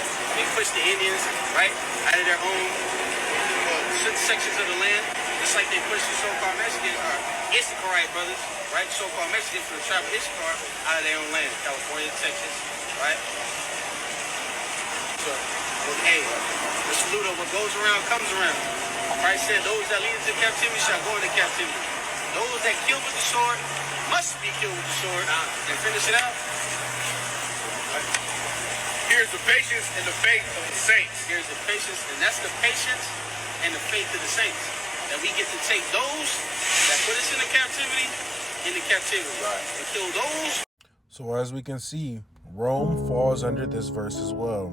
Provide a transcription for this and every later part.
right? They pushed the Indians, right, out of their own sections of the land, just like they pushed the so-called Mexicans, or Issacharite brothers, right, so-called Mexicans from the tribe of Issachar out of their own land, California, Texas, right? So, hey, the salute of what goes around comes around. Christ said, those that lead into captivity shall go into captivity. Those that kill with the sword must be killed with the sword. And finish it out. Here's the patience and the faith of the saints. Here's the patience, and that's the patience and the faith of the saints. That we get to take those that put us into captivity, right, and kill those. So as we can see, Rome falls under this verse as well.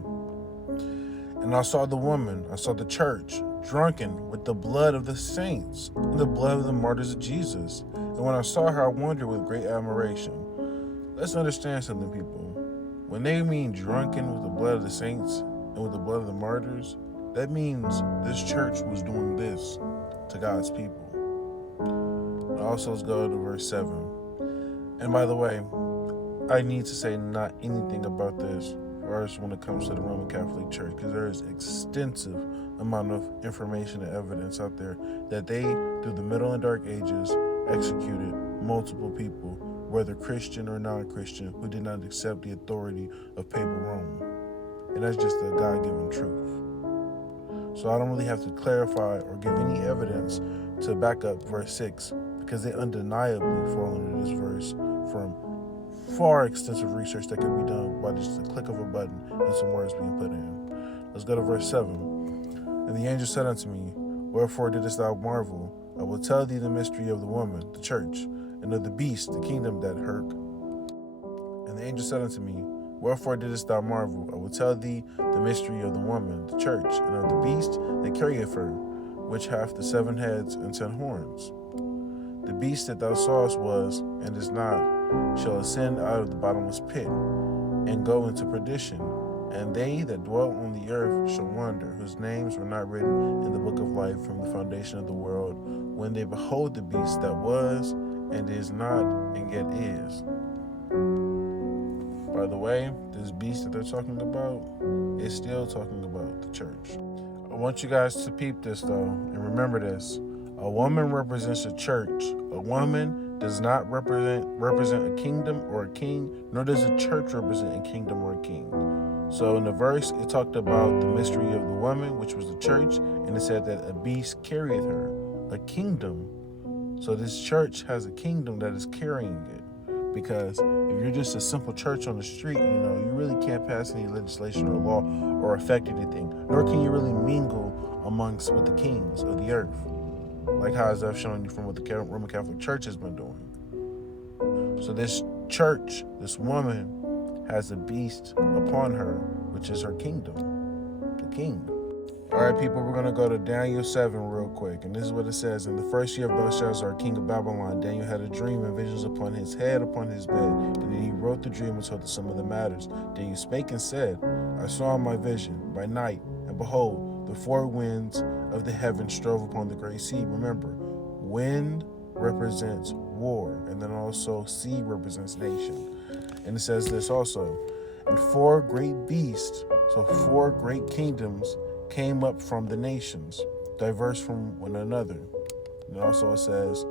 And I saw the woman, I saw the church, drunken with the blood of the saints, and the blood of the martyrs of Jesus. And when I saw her, I wondered with great admiration. Let's understand something, people. When they mean drunken with the blood of the saints and with the blood of the martyrs, that means this church was doing this to God's people. And also, let's go to verse 7. And by the way, I need to say not anything about this verse when it comes to the Roman Catholic Church, because there is extensive amount of information and evidence out there that they, through the Middle and Dark Ages, executed multiple people, whether Christian or non-Christian, who did not accept the authority of Papal Rome. And that's just the God-given truth. So I don't really have to clarify or give any evidence to back up verse 6, because they undeniably fall under this verse from far extensive research that can be done by just a click of a button and some words being put in. Let's go to verse 7. And the angel said unto me, wherefore didst thou marvel? I will tell thee the mystery of the woman, the church, and of the beast, the kingdom that hurt. And the angel said unto me, wherefore didst thou marvel? I will tell thee the mystery of the woman, the church, and of the beast that carrieth her, which hath the 7 heads and 10 horns. The beast that thou sawest was, and is not, shall ascend out of the bottomless pit, and go into perdition. And they that dwell on the earth shall wonder, whose names were not written in the book of life from the foundation of the world, when they behold the beast that was, and is not, and yet is. By the way, this beast that they're talking about is still talking about the church. I want you guys to peep this, though, and remember this. A woman represents a church. A woman does not represent a kingdom or a king, nor does a church represent a kingdom or a king. So in the verse, it talked about the mystery of the woman, which was the church, and it said that a beast carried her, a kingdom. So this church has a kingdom that is carrying it. Because if you're just a simple church on the street, you really can't pass any legislation or law or affect anything, nor can you really mingle amongst with the kings of the earth, like how as I've shown you from what the Roman Catholic Church has been doing. So this church, this woman, has a beast upon her, which is her kingdom, the king. All right, people, we're going to go to Daniel 7 real quick. And this is what it says. In the first year of Belshazzar, king of Babylon, Daniel had a dream and visions upon his head, upon his bed. And then he wrote the dream and told the sum of the matters. Daniel spake and said, I saw in my vision by night, and behold, the 4 winds of the heaven strove upon the great sea. Remember, wind represents war, and then also sea represents nation. And it says this also, and 4 great beasts, so 4 great kingdoms, came up from the nations, diverse from one another. And also it says,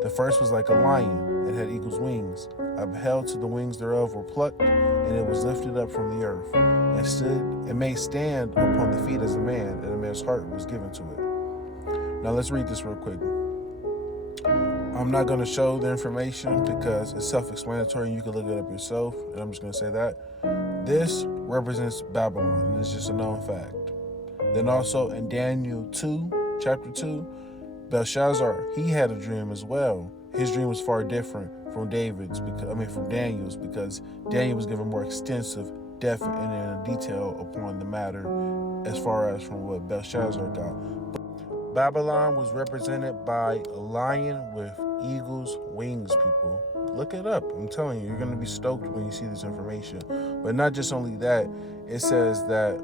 the first was like a lion, it had eagle's wings. I beheld till the wings thereof were plucked, and it was lifted up from the earth, and stood, and may stand upon the feet as a man, and a man's heart was given to it. Now let's read this real quick. I'm not going to show the information because it's self-explanatory and you can look it up yourself, and I'm just going to say that. This represents Babylon, and it's just a known fact. Then also in Daniel 2, chapter 2, Belshazzar, he had a dream as well. His dream was far different from from Daniel's, because Daniel was given more extensive, definite, and detail upon the matter as far as from what Belshazzar got. Babylon was represented by a lion with eagle's wings, people. Look it up. I'm telling you, you're going to be stoked when you see this information. But not just only that, it says that,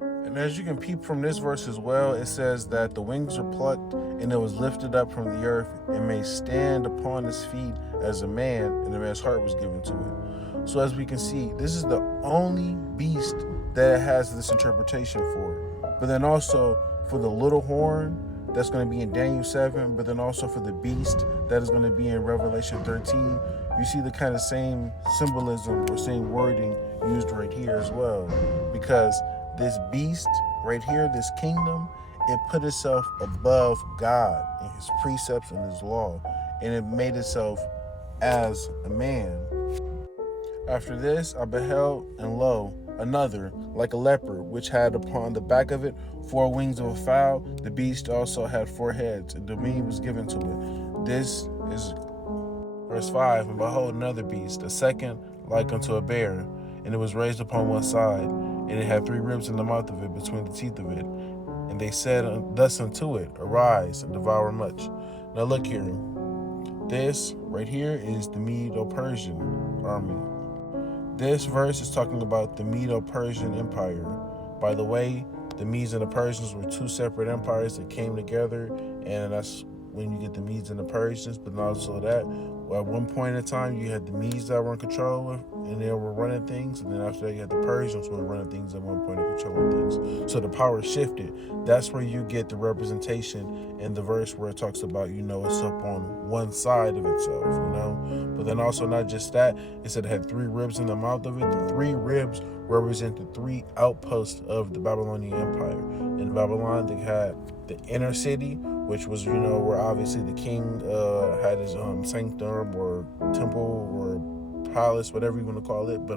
and as you can peep from this verse as well, it says that the wings are plucked and it was lifted up from the earth and may stand upon his feet as a man, and a man's heart was given to it. So as we can see, this is the only beast that it has this interpretation for. But then also for the little horn, that's going to be in Daniel 7, but then also for the beast that is going to be in Revelation 13, you see the kind of same symbolism or same wording used right here as well. Because this beast right here, this kingdom, it put itself above God and his precepts and his law, and it made itself as a man. After this, I beheld, and lo, another, like a leopard, which had upon the back of it 4 wings of a fowl. The beast also had 4 heads, and dominion was given to it. This is verse 5. And behold, another beast, a second, like unto a bear, and it was raised upon one side, and it had 3 ribs in the mouth of it, between the teeth of it. And they said thus unto it, Arise, and devour much. Now look here. This right here is the Medo-Persian army. This verse is talking about the Medo-Persian Empire. By the way, the Medes and the Persians were 2 separate empires that came together, and that's when you get the Medes and the Persians. But also that, well, at one point in time, you had the Medes that were in control and they were running things, and then after that, you had the Persians who were running things at one point and controlling things. So the power shifted. That's where you get the representation in the verse where it talks about, it's up on one side of itself, But then also not just that, it said it had 3 ribs in the mouth of it. The 3 ribs represent the 3 outposts of the Babylonian Empire. In Babylon, they had the inner city, which was, where obviously the king had his sanctum or temple or palace, whatever you want to call it. But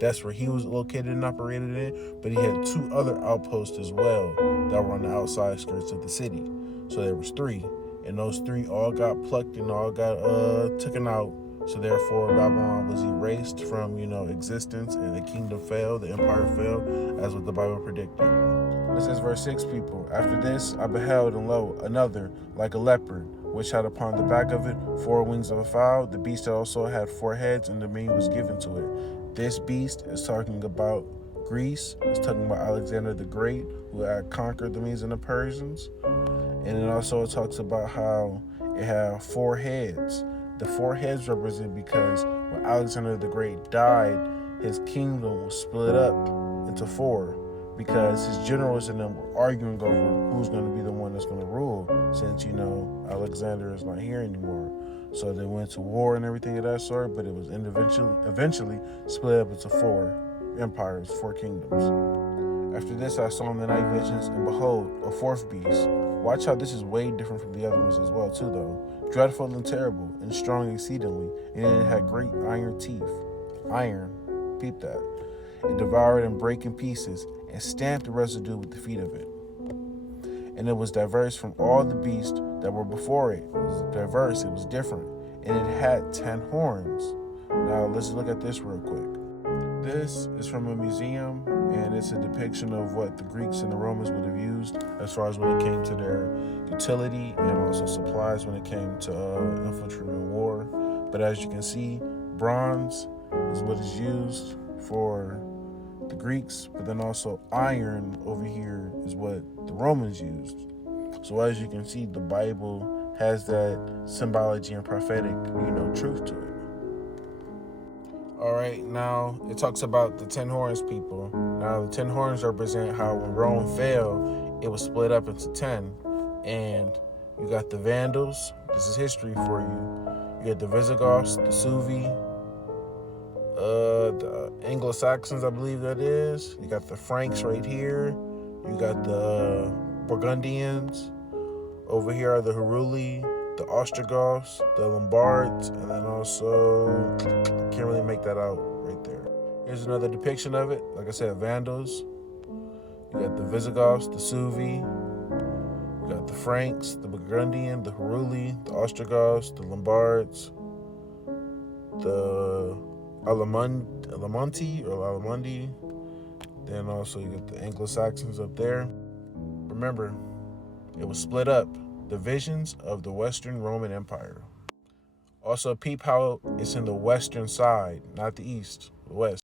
that's where he was located and operated in. But he had 2 other outposts as well that were on the outside skirts of the city. So there was 3. And those 3 all got plucked and all got taken out. So therefore, Babylon was erased from, existence, and the kingdom fell, the empire fell, as what the Bible predicted. This is verse 6, people. After this, I beheld, and lo, another, like a leopard, which had upon the back of it 4 wings of a fowl. The beast also had 4 heads, and dominion was given to it. This beast is talking about Greece. It's talking about Alexander the Great, who had conquered the Medes and the Persians. And it also talks about how it had 4 heads. The 4 heads represent because when Alexander the Great died, his kingdom was split up into 4 because his generals and them were arguing over who's going to be the one that's going to rule, since, Alexander is not here anymore. So they went to war and everything of that sort, but it was eventually split up into 4 empires, 4 kingdoms. After this, I saw in the night visions, and behold, a 4th beast. Watch how this is way different from the other ones as well, too, though. Dreadful and terrible, and strong exceedingly, and it had great iron teeth. Iron, peep that. It devoured and brake in pieces, and stamped the residue with the feet of it. And it was diverse from all the beasts that were before it. It was diverse, it was different, and it had 10 horns. Now, let's look at this real quick. This is from a museum, and it's a depiction of what the Greeks and the Romans would have used as far as when it came to their utility and also supplies when it came to infiltrating war. But as you can see, bronze is what is used for the Greeks, but then also iron over here is what the Romans used. So as you can see, the Bible has that symbology and prophetic, truth to it. All right, now it talks about the 10 horns, people. Now the 10 horns represent how when Rome fell, it was split up into 10. And you got the Vandals. This is history for you. You got the Visigoths, the Suevi, the Anglo-Saxons, I believe that is. You got the Franks right here. You got the Burgundians. Over here are the Heruli, the Ostrogoths, the Lombards, and then also, can't really make that out right there. Here's another depiction of it. Like I said, Vandals. You got the Visigoths, the Suevi. You got the Franks, the Burgundian, the Heruli, the Ostrogoths, the Lombards, the Alamanti. Then also you got the Anglo-Saxons up there. Remember, it was split up. Divisions of the Western Roman Empire. Also, peep how it's in the western side, not the east, the west.